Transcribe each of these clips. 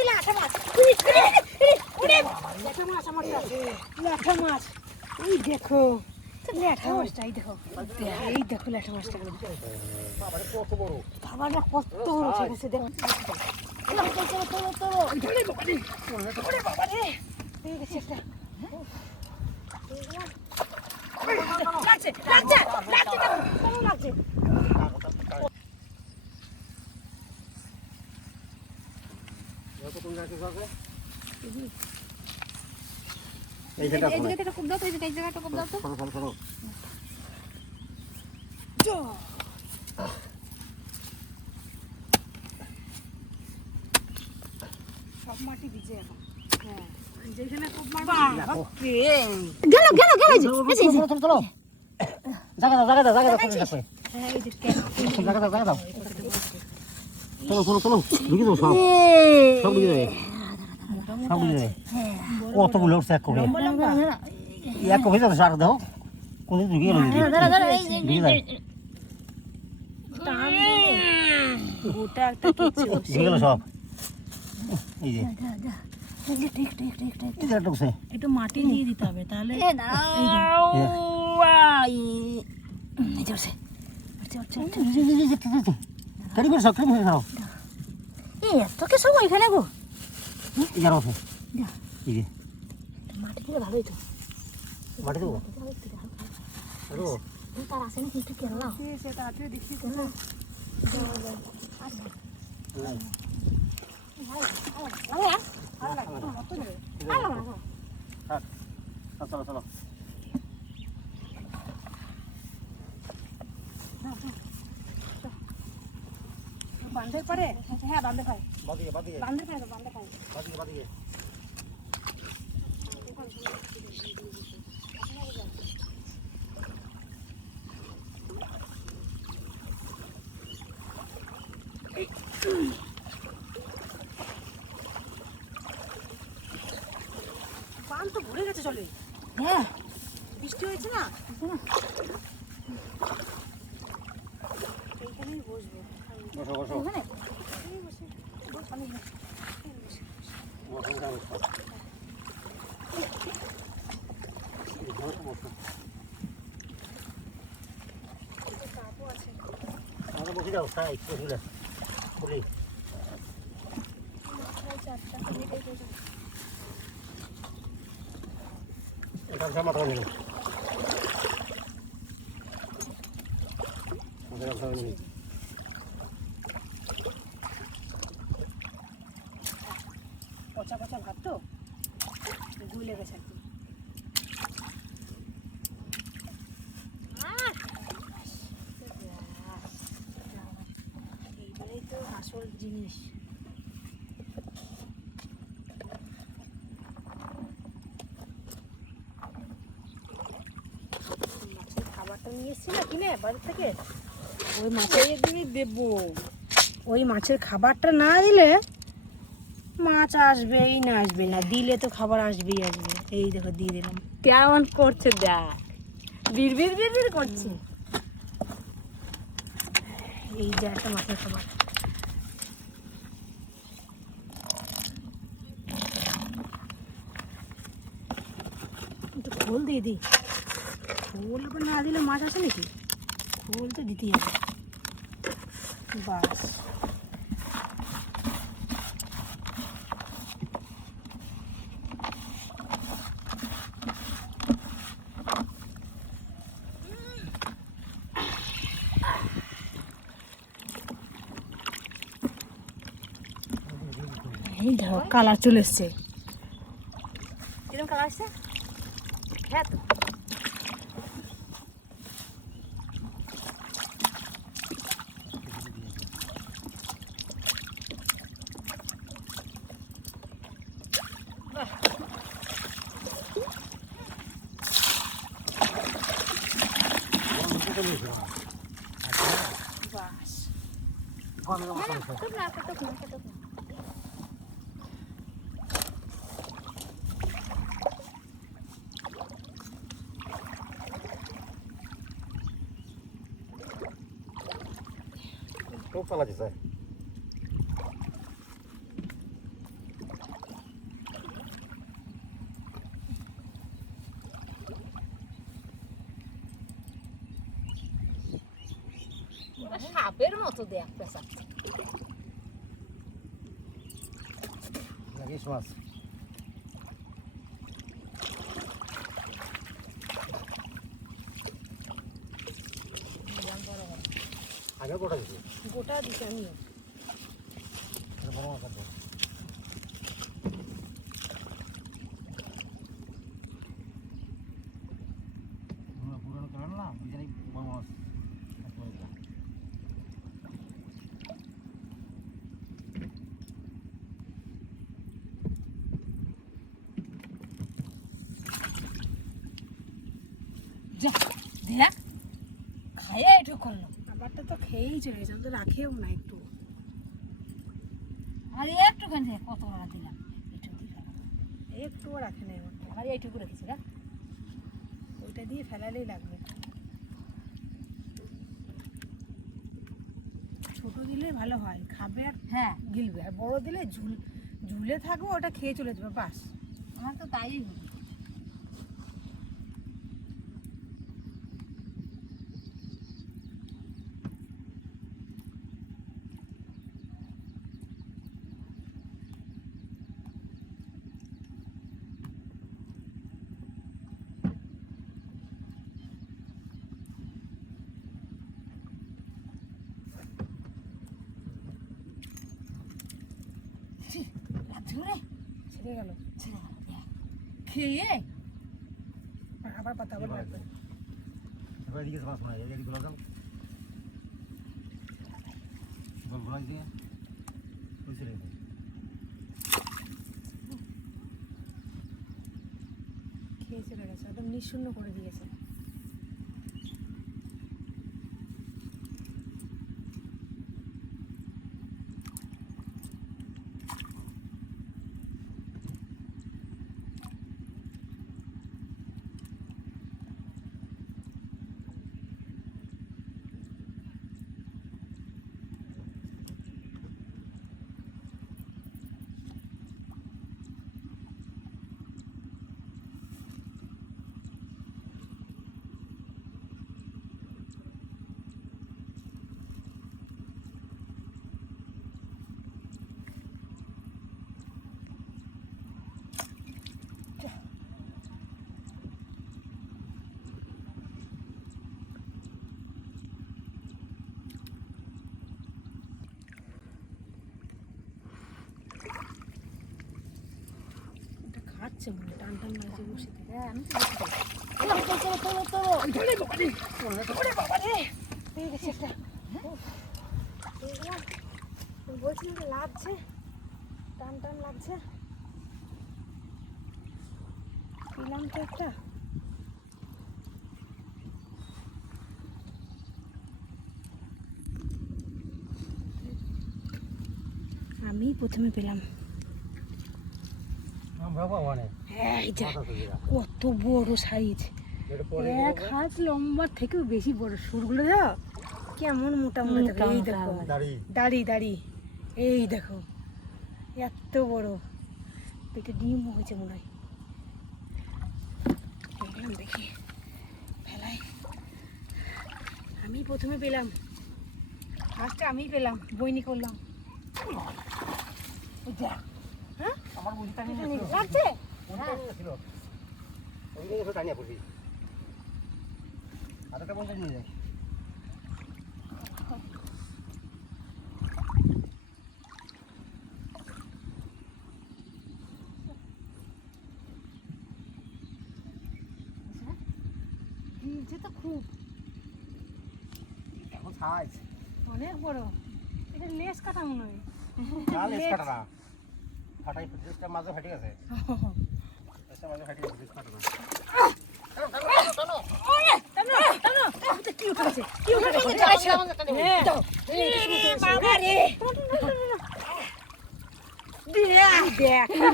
ল্যাঠা মাছ আমারটা ল্যাঠা মাছ এই দেখো ল্যাঠা মাছটা এই দেখো ল্যাঠা মাছটা বাবারে কত বড় বাবাটা কত বড় ঠিক আছে দেখো বাবারে এই গেছে একটা লাগছে এই জায়গাটা খুব দাও তো এই জায়গাটা খুব দাও তো সব মাটি ভিজে এখন হ্যাঁ যেখানে খুব মাটি গেল চলো জায়গা দাও হ্যাঁ এই যে জায়গা দাও চলো ঢুকে দাও সব ঢুকে দেবে কতগুলো উঠছে এক কবে তো সার দাও কোন ঢুকে গেল ঢুকে যায় গোটা একটা কিছু ঢুকে গেল সব এই যে ঠিক একটু মাটি দিয়ে দিতে হবে তাহলে তোকে সব ওইখানে গো মাটি দিলে ভালোই তো মাটি দেবো তার আসে না কিন্তু কেলা দেখি কেলা চলো বান্ধে পারে হ্যাঁ বান্ধে খাই বাদিকে বান্ধে খাই বাদিকে বান তো ভরে গেছে চলে হ্যাঁ বৃষ্টি হয়েছে না এইখানেই বসবো বসো ওখানে বসে যাও তাই বসলে বলি এটা মাথা নিল পচা ভাত তো গুলে গেছে একদম এইবারেই তো আসল জিনিস মাছের খাবারটা নিয়ে এসছি না কিনে বাড়ি থেকে ওই মাছের দেবো ওই মাছের খাবারটা না দিলে মাছ আসবেই না দিলে তো খাবার আসবে এই দেখো দিয়ে দিলাম কেমন করছে দেখ বিড় করছে এই যে একটা মাছের খাবার একটু খোল দিয়ে দিই খোল না দিলে মাছ আসে নাকি খোল তো দিতেই হবে বাস এই দেখো কালার চলে এসছে কিরকম কালার আসছে হ্যাঁ তো বাস খুব পালা দিছে সাপের মতো দেখ পেঁচাচ্ছে। ইলিশ মাছ আগে গোটা দিছি গোটা দিছি আমিও। বড় মাছ আছে পুরনো কারণ না বুঝাই বড় মাছ যা দেখ খাইয়ে একটু করলো, আবারটা তো খেয়েই চলে গেছে, তো রাখেও না একটু। আর একটুখানি কত টাকা দিলাম, একটুও রাখে নাই আমার, আর এইটুকু রেখেছি না, ওইটা দিয়ে ফেলালেই লাগবে। ছোট দিলে ভালো হয়, খাবে আর হ্যাঁ গিলবে, আর বড় দিলে ঝুলে থাকবে, ওটা খেয়ে চলে যাবে বাস। আমার তো তাই হলো। ছেড়ে গেল, খেয়ে আবার পাতা আবার লাগবে। এবার এদিকে মাছ মনে হয় এদিকে গুলো দাও গোল গোল দিয়ে ওই ছেড়ে দাও। খেয়ে চলে গেছে, একদম নিঃশূন্য করে দিয়েছে। খাচ্ছে মনে, টান টান লাগছে বসে থেকে। হ্যাঁ আমি তো বলছিলাম যে লাগছে, টান টান লাগছে, পেলাম তো একটা। আমি প্রথমে পেলাম। কত বড় সাইজ, এক হাত লম্বার থেকেও বেশি বড়। সুরগুলো যা কেমন মোটা মোটা, এই দেখো দাড়ি দাড়ি, এই দেখো এত বড়, পেটে ডিম হয়েছে মনে হয়। দেখলাম দেখি ফেলাই, আমি প্রথমে পেলাম, ফার্স্টে আমি পেলাম, বইনি করলাম। হ্যাঁ আমার বুঝিটা লাগছে, ছিল ওই দিকে টানিয়া পড়ি আরেকটা বন্ধু নিয়ে যায়। তো খুব এখন সাইজ অনেক বড়, এটা লেস কাটা মনে হয়। না লেস কাটা না, ফাটাই ফিটটা মাঝে ফাটে গেছে, এটা মাঝে ফাটে গেছে, কাটা না।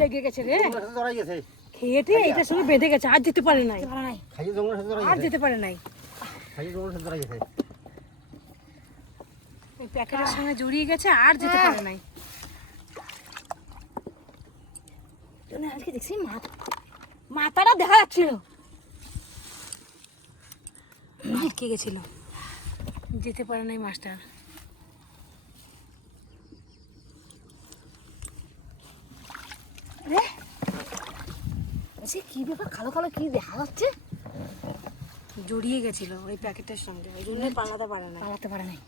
লেগে গেছে রে, খেয়েতে এটার সঙ্গে বেঁধে গেছে, আর যেতে পারে নাই, আর যেতে পারে নাই, প্যাকেটের সঙ্গে জড়িয়ে গেছে, আর যেতে পারে নাই। আজকে দেখছি মাথাটা দেখা যাচ্ছিল, আটকে গেছিল। যেতে পারে নাই মাছটা। রে সে কি ব্যাপার, কালো কালো কি দেখা যাচ্ছে? জড়িয়ে গেছিল ওই প্যাকেটের সঙ্গে, ওই জন্য পালাতে পারে নাই।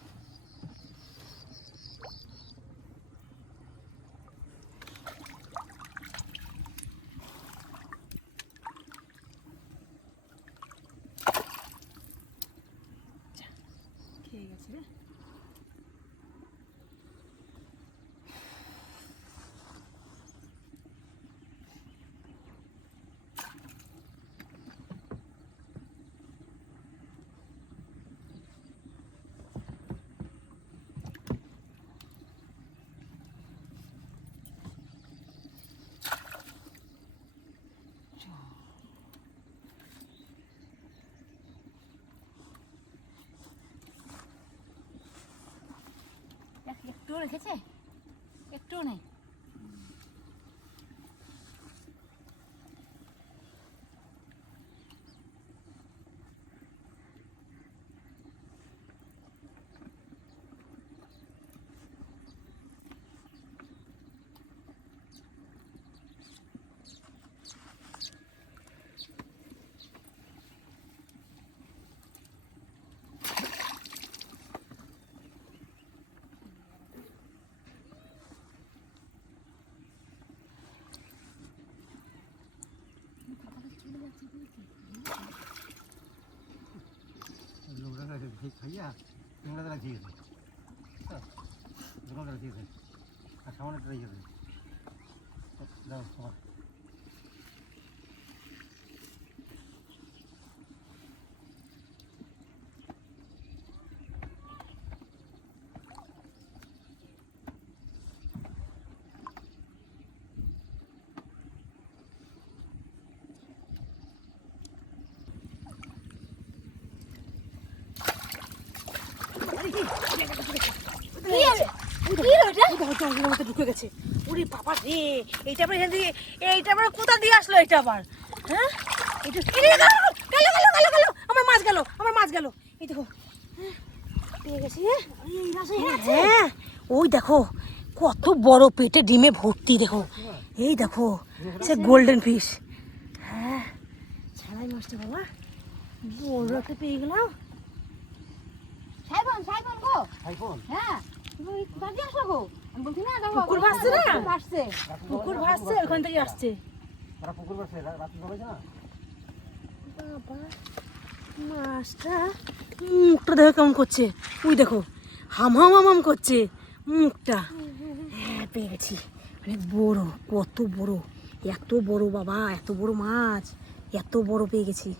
খেয়ে গেছে রে। একটু রেখেছে, একটু নেই। খাইয়া নোংরা দ্বারা খেয়েছে, নোংরা দ্বারা খেয়েছে, আর সামনে ট্রাই খেয়েছে। যাও তোমার ঢুকে গেছে। ওরে বাবা রে, এইটা আবার এখান থেকে, এইটা আবার কোথা দিয়ে আসলো এটা আবার? হ্যাঁ আমার মাছ গেল, আমার মাছ গেল। এই দেখো পেয়ে গেছি। হ্যাঁ ওই দেখো কত বড়, পেটে ডিমে ভর্তি। দেখো এই দেখো সে গোল্ডেন ফিশ। হ্যাঁ ছাড়াই মাছটা বাবা, বড় একটা পেয়ে গেলাম। পুকুর ভাসছে না, পুকুর ভাসছে, ওখান থেকে আসছে। বাবা মাছটা মুখটা দেখো কেমন করছে, ওই দেখো হাম হাম হাম হাম করছে মুখটা। হ্যাঁ পেয়ে গেছি, অনেক বড়, কত বড়, এত বড় বাবা, এত বড় মাছ, এত বড় পেয়ে গেছি।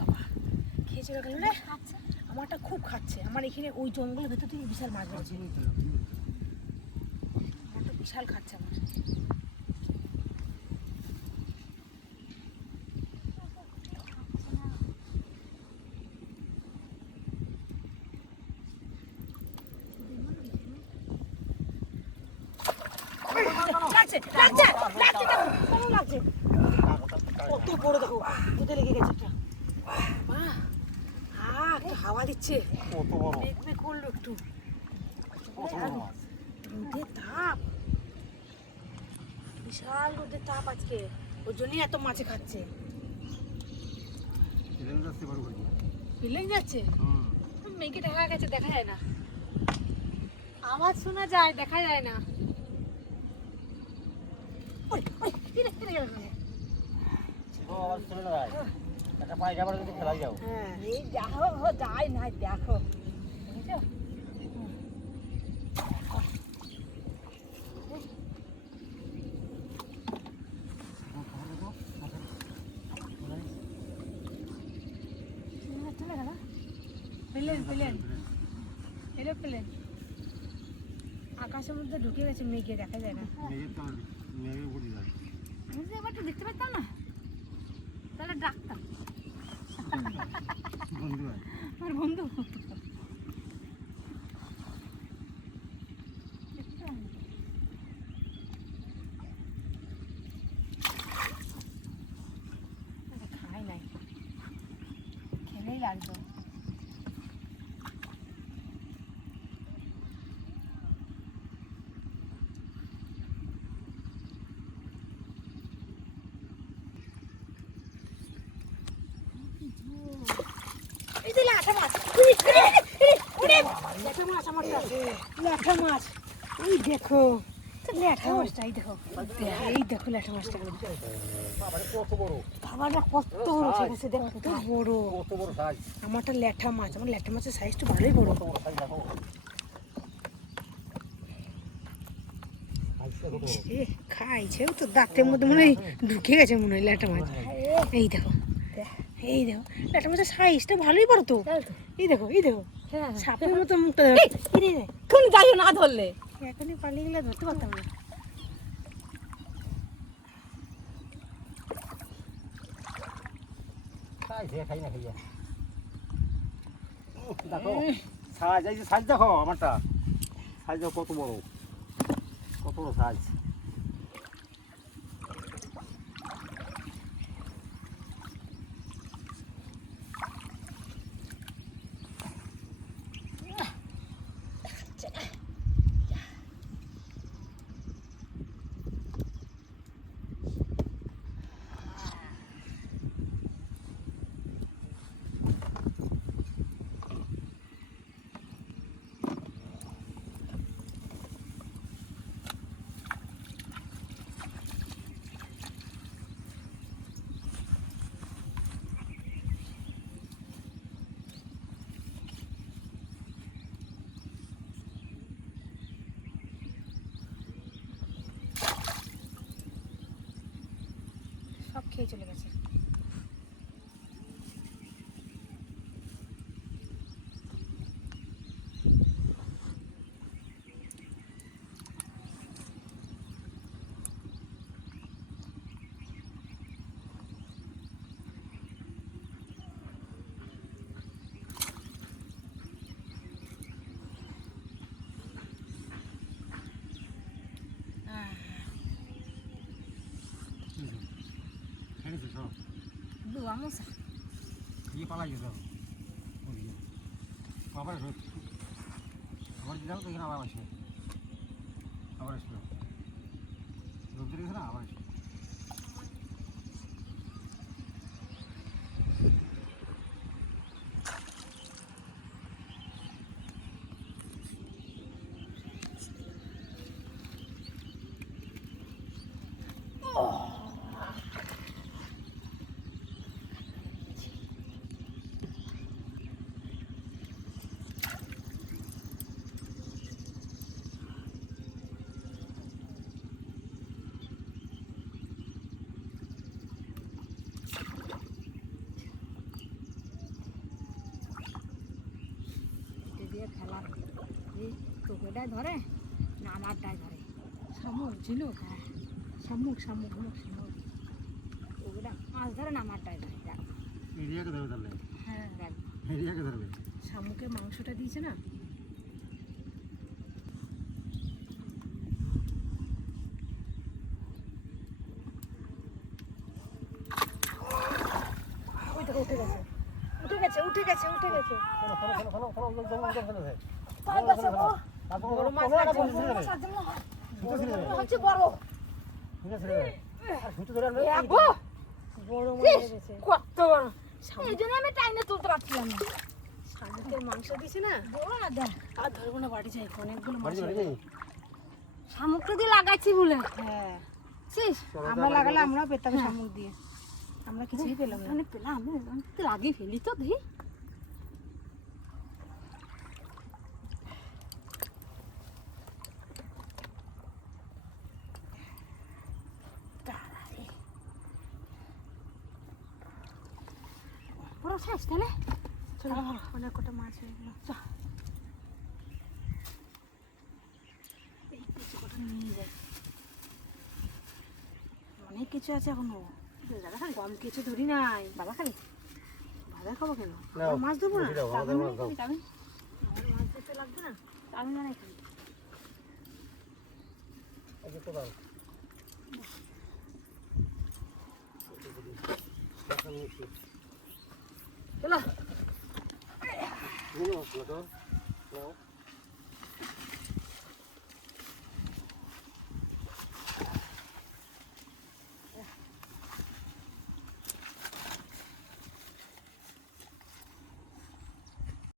বাবা খেয়েছে গেল রে, আমারটা খুব খাচ্ছে। আমার এখানে ওই জঙ্গলের ভেতর থেকে বিশাল মাছ বেরোচ্ছে, আমারটা বিশাল খাচ্ছে। আমার কত বড় দেখো, দুধে লেগে গেছে একটা। হাওয়া দিচ্ছে, দেখবে করলো একটু, রোদের তাপ, বিশাল রোদের তাপ আজকে, ওই জন্যই এত মাছে খাচ্ছে। ফিলিং যাচ্ছে, মেঘে ঢাকা গেছে, দেখা যায় না, আওয়াজ শোনা যায়, দেখা যায় না। আবার চলে যায় একটা পায়গা বাড়ি কিন্তু খেলাই যাও হ্যাঁ এই দেখো যাই না দেখো বুঝছো প্লেন প্লেন এরোপ্লেন আকাশের মধ্যে ঢুকে গেছে মেঘে দেখা যায় না মেঘে উড়ে যায় আমি তো এবার তো দেখতে পাচ্তাম না তাহলে ডাক্তার বন্ধু হয় আমার বন্ধু খাই নাই খেলেই লাগতো এই যে ল্যাঠা মাছ ল্যাঠা মাছ আমারটা ল্যাঠা মাছ এই দেখো ল্যাঠা মাছটা এই দেখো ল্যাঠা মাছটা বাবারে কত বড় বাবাটা কত বড় ঠিক আছে দেখো কত বড় কত বড় সাইজ আমারটা ল্যাঠা মাছ আমার ল্যাঠা মাছের সাইজটা ভালোই বড় কত বড় সাইজ দেখো সাইজটা কত বড় এ খাইছেও তো দাঁতের মধ্যে মনে হয় ঢুকে গেছে মনে হয় ল্যাঠা মাছ এই দেখো ল্যাঠা মাছের সাইজটা ভালোই বড় তো এই দেখো সাপের মতো মুখটা কোন যাইও না ধরলে এখনই পালিয়ে গেলে ধরতে পারতাম না সাইজ খাই না খাইয়া দেখো সাইজ এই যে সাইজ দেখো আমারটা সাইজ কত বড় সাইজ সব খেয়ে চলে গেছে দুয়া মশা ये पाला गया আবার দিলাম তো এখানে আবার আসবে রোদ দিয়েছে না আবার আসবে খেলার এই তোকেটাই ধরে না আমারটাই ধরে শামুক ছিল হ্যাঁ শামুক ওগুলা মাছ ধরে না আমারটাই ধরে দেখ এরিয়াকে ধরবে তাহলে হ্যাঁ দেখ এরিয়াকে ধরবে শামুকের মাংসটা দিয়েছে না উঠে গেছে বড় মাছ হচ্ছে বড় কত বড় এই জন্য আমি টাইমে তুলতে পারছিলাম না শামুকের মাংস দিছি না বড় না দেখ আর ধরবো না বাড়ি যাই অনেকগুলো মাছ শামুকটা দিয়ে লাগাইছি বলে হ্যাঁ দেখছিস আমরা লাগালে আমরাও পেতাম শামুক দিয়ে, আমরা কিছুই পেলাম না। মানে পেলাম তো লাগিয়ে ফেলি তো দেখি। পুরো শেষ তাহলে, চলো অনেক কটা মাছ হয়ে গেল। এই কিছু কটা নিয়ে যাই, অনেক কিছু আছে এখনো। দাদা খালি কম কিছু ধরি নাই, বাবা খালি ভাজা খাবো কেন, আর মাছ ধরবো না, আমার মাছ ধরতে লাগবে না, আমি জানি খালি চলো